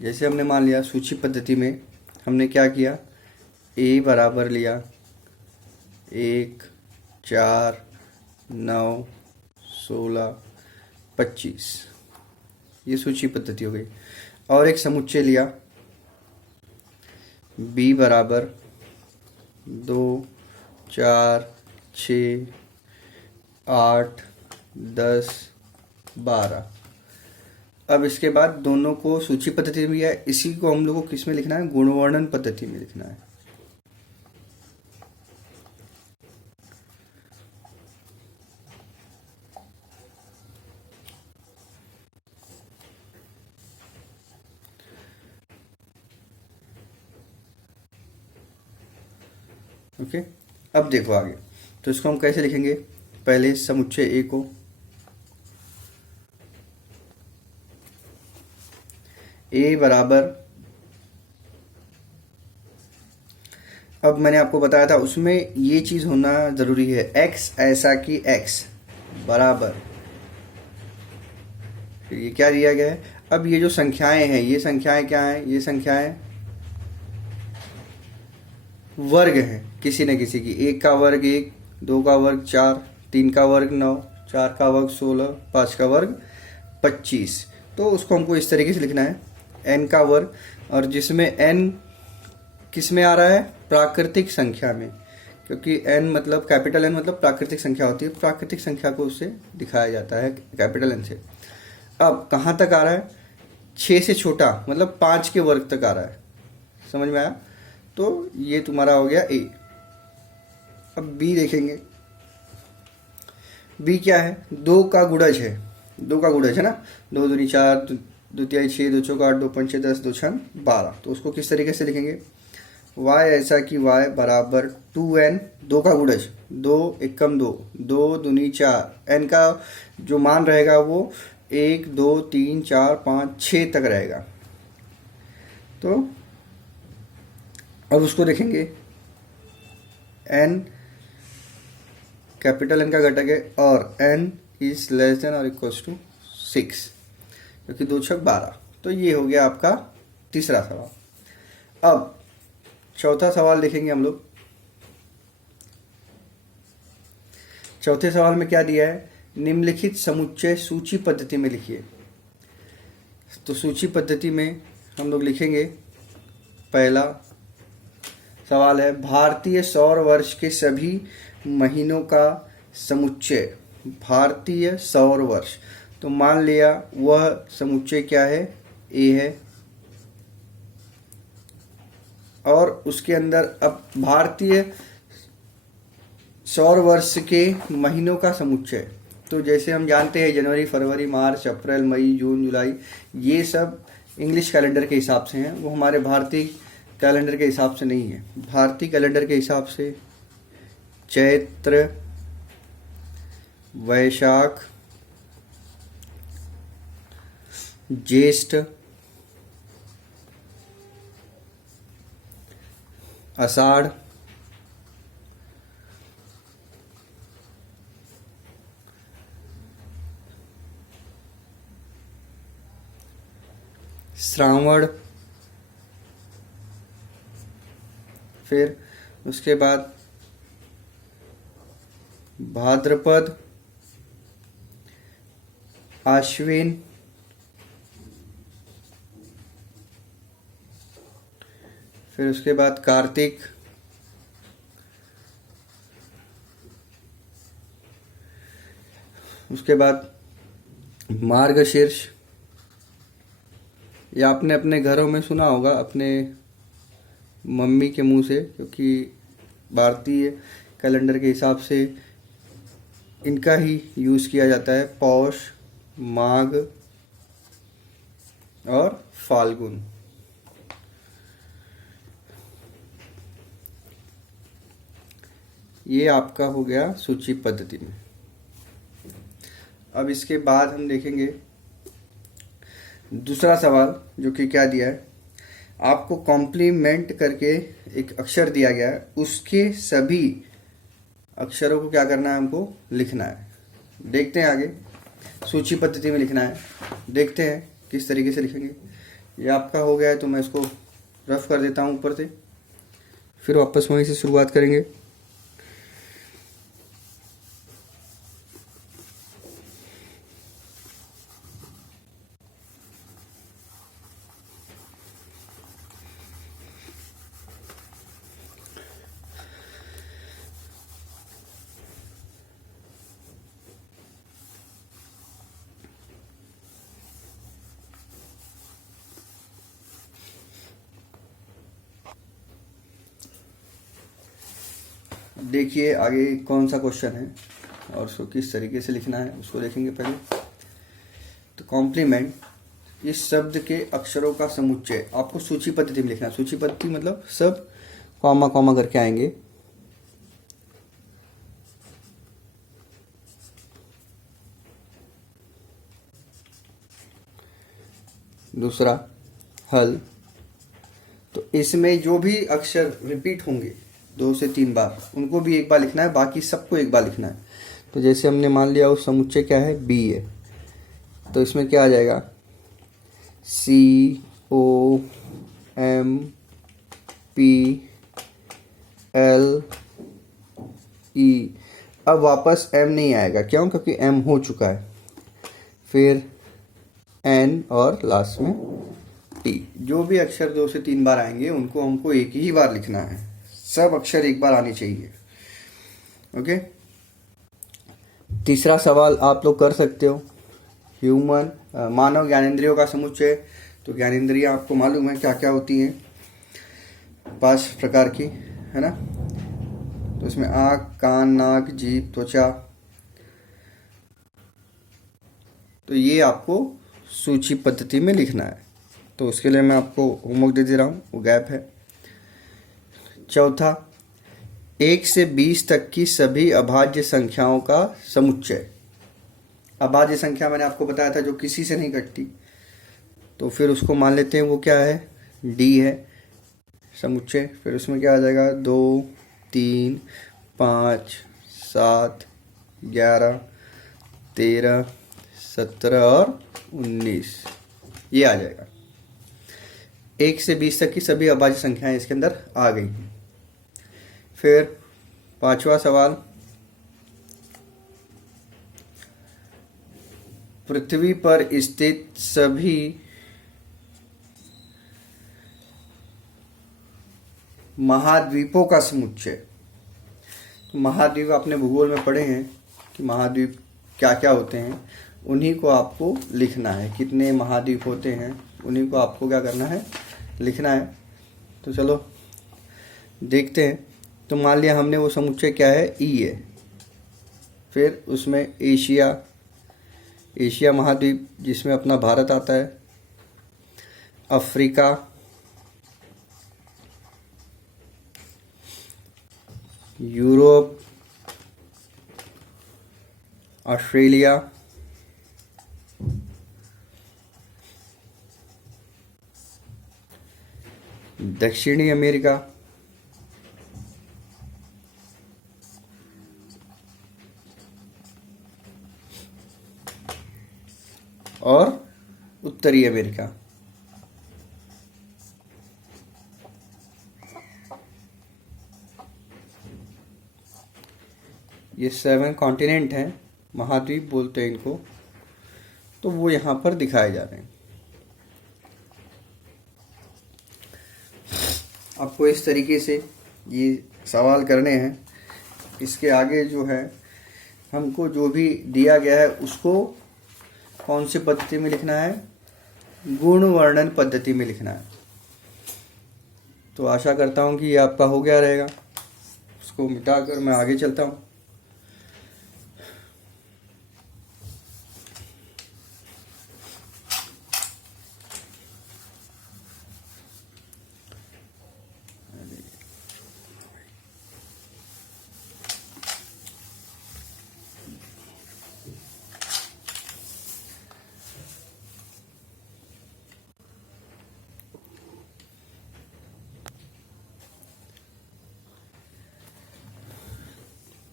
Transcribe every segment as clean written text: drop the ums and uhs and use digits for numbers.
जैसे हमने मान लिया सूची पद्धति में हमने क्या किया, ए बराबर लिया 1, 4, 9, 16, 25, ये सूची पद्धति हो गई। और एक समुच्चय लिया बी बराबर 2, 4, 6, 8, 10, 12। अब इसके बाद दोनों को सूची पद्धति में है, इसी को हम लोग को किस में लिखना है, गुणवर्णन पद्धति में लिखना है। ओके, अब देखो आगे, तो इसको हम कैसे लिखेंगे। पहले समुच्चय ए को ए बराबर, अब मैंने आपको बताया था उसमें ये चीज होना जरूरी है, x ऐसा कि x बराबर, फिर ये क्या दिया गया है। अब ये जो संख्याएं हैं, ये संख्याएं क्या हैं, ये संख्याएं वर्ग हैं किसी न किसी की। 1 का वर्ग 1, 2 का वर्ग 4, 3 का वर्ग 9, 4 का वर्ग 16, 5 का वर्ग 25। तो उसको हमको इस तरीके से लिखना है, n का वर्ग, और जिसमें n किस में आ रहा है, प्राकृतिक संख्या में, क्योंकि n मतलब कैपिटल N मतलब प्राकृतिक संख्या होती है, प्राकृतिक संख्या को उससे दिखाया जाता है कैपिटल N से। अब कहाँ तक आ रहा है, 6 से छोटा मतलब 5 के वर्ग तक आ रहा है, समझ में आया। तो ये तुम्हारा हो गया ए। अब बी देखेंगे, बी क्या है, 2 का गुणज है, 2 का गुणज है ना, 2 दूनी 4, 2 तिहाई 6, 2 चौका 8, 2 पंचे 10, 2 छन 12। तो उसको किस तरीके से लिखेंगे, y ऐसा कि y बराबर 2n, 2 का गुणज 2 एकम 2, 2 दूनी 4, n का जो मान रहेगा वो 1, 2, 3, 4, 5, 6 तक रहेगा। तो अब उसको देखेंगे, n कैपिटल N का घटक है और n इज लेस देन और इक्वल्स टू 6, क्योंकि 2 छक 12। तो ये हो गया आपका तीसरा सवाल। अब चौथा सवाल देखेंगे हम लोग। चौथे सवाल में क्या दिया है, निम्नलिखित समुच्चय सूची पद्धति में लिखिए। तो सूची पद्धति में हम लोग लिखेंगे, पहला सवाल है भारतीय सौर वर्ष के सभी महीनों का समुच्चय, भारतीय सौर वर्ष। तो मान लिया वह समुच्चय क्या है, ए है, और उसके अंदर अब भारतीय सौर वर्ष के महीनों का समुच्चय। तो जैसे हम जानते हैं जनवरी, फरवरी, मार्च, अप्रैल, मई, जून, जुलाई, ये सब इंग्लिश कैलेंडर के हिसाब से हैं, वो हमारे भारतीय कैलेंडर के हिसाब से नहीं है। भारतीय कैलेंडर के हिसाब से चैत्र, वैशाख, ज्येष्ठ, आषाढ़, श्रावण, फिर उसके बाद भाद्रपद, आश्विन, फिर उसके बाद कार्तिक, उसके बाद मार्गशीर्ष। ये आपने अपने घरों में सुना होगा अपने मम्मी के मुंह से, क्योंकि भारतीय कैलेंडर के हिसाब से इनका ही यूज़ किया जाता है। पौष, माघ और फाल्गुन। ये आपका हो गया सूची पद्धति में। अब इसके बाद हम देखेंगे दूसरा सवाल, जो कि क्या दिया है, आपको कॉम्प्लीमेंट करके एक अक्षर दिया गया है, उसके सभी अक्षरों को क्या करना है, हमको लिखना है। देखते हैं आगे, सूची पद्धति में लिखना है, देखते हैं किस तरीके से लिखेंगे। ये आपका हो गया है, तो मैं इसको रफ कर देता हूँ ऊपर से, फिर वापस वहीं से शुरुआत करेंगे। देखिए आगे कौन सा क्वेश्चन है और उसको किस तरीके से लिखना है उसको देखेंगे पहले। तो कॉम्प्लीमेंट, इस शब्द के अक्षरों का समुच्चय आपको सूची पद्धति में लिखना है। सूची पद्धति मतलब सब कॉमा कॉमा करके आएंगे। दूसरा हल, तो इसमें जो भी अक्षर रिपीट होंगे 2 से 3 बार उनको भी एक बार लिखना है, बाकी सबको एक बार लिखना है। तो जैसे हमने मान लिया उस समुच्चय क्या है, बी है, तो इसमें क्या आ जाएगा, COMPLE। अब वापस M नहीं आएगा, क्यों? क्योंकि M हो चुका है। फिर N और लास्ट में T। जो भी अक्षर 2 से 3 बार आएंगे उनको हमको एक ही बार लिखना है, सब अक्षर एक बार आने चाहिए। ओके। तीसरा सवाल आप लोग कर सकते हो, ह्यूमन मानव ज्ञानेंद्रियों का समुच्चय। तो ज्ञानेंद्रियां आपको मालूम है क्या क्या होती हैं, 5 प्रकार की, है ना। तो इसमें आँख, कान, नाक, जीभ, त्वचा। तो ये आपको सूची पद्धति में लिखना है। तो उसके लिए मैं आपको होमवर्क दे रहा हूँ, वो गैप है। चौथा, 1 से 20 तक की सभी अभाज्य संख्याओं का समुच्चय। अभाज्य संख्या मैंने आपको बताया था जो किसी से नहीं कटती, तो फिर उसको मान लेते हैं वो क्या है, डी है समुच्चय। फिर उसमें क्या आ जाएगा, 2, 3, 5, 7, 11, 13, 17 और 19, ये आ जाएगा। 1 से 20 तक की सभी अभाज्य संख्याएं इसके अंदर आ गई। फिर 5वां सवाल, पृथ्वी पर स्थित सभी महाद्वीपों का समुच्चय। तो महाद्वीप आपने भूगोल में पढ़े हैं कि महाद्वीप क्या क्या होते हैं, उन्हीं को आपको लिखना है। कितने महाद्वीप होते हैं उन्हीं को आपको क्या करना है, लिखना है। तो चलो देखते हैं। तो मान लिया हमने वो समुच्चय क्या है, ई है। फिर उसमें एशिया महाद्वीप जिसमें अपना भारत आता है, अफ्रीका, यूरोप, ऑस्ट्रेलिया, दक्षिणी अमेरिका, और उत्तरी अमेरिका। ये 7 कॉन्टिनेंट हैं, महाद्वीप बोलते हैं इनको। तो वो यहाँ पर दिखाए जा रहे हैं। आपको इस तरीके से ये सवाल करने हैं। इसके आगे जो है हमको जो भी दिया गया है उसको कौन सी पद्धति में लिखना है, गुण वर्णन पद्धति में लिखना है। तो आशा करता हूँ कि ये आपका हो गया रहेगा। उसको मिटाकर मैं आगे चलता हूँ।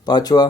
पांचवा,